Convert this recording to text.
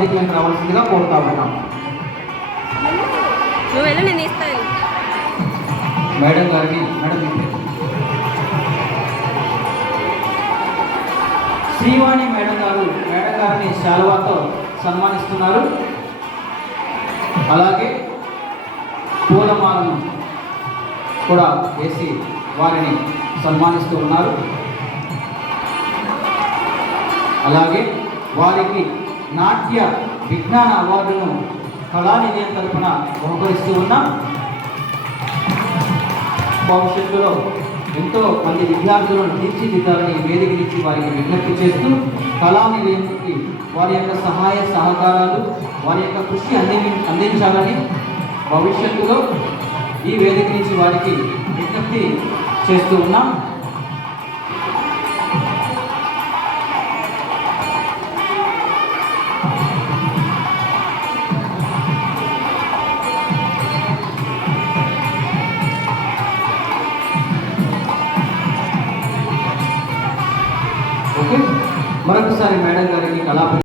వేదికలకు రావాల్సిందిగా కోరుతా ఉన్నాం. మేడం గారిని మేడం? శ్రీవాణి మేడం గారు మేడం గారిని శాలువాతో సన్మానిస్తున్నారు. అలాగే పూలమాలను కూడా వేసి వారిని సన్మానిస్తూ ఉన్నారు. అలాగే వారికి నాట్య విజ్ఞాన అవార్డును కళానిలయం తరపున బహుకరిస్తూ ఉన్నాం. భవిష్యత్తులో ఎంతో మంది విద్యార్థులను తీర్చిదిద్దాలని వేదికనిచ్చి వారికి విజ్ఞప్తి చేస్తూ కళానిలయంకి వారి యొక్క సహాయ సహకారాలు వారి యొక్క కృషి అంది అందించాలని భవిష్యత్తులో ఈ వేదిక నుంచి వారికి విజ్ఞప్తి చేస్తూ ఉన్నాం. ఓకే మరొకసారి మేడం గారికి కళా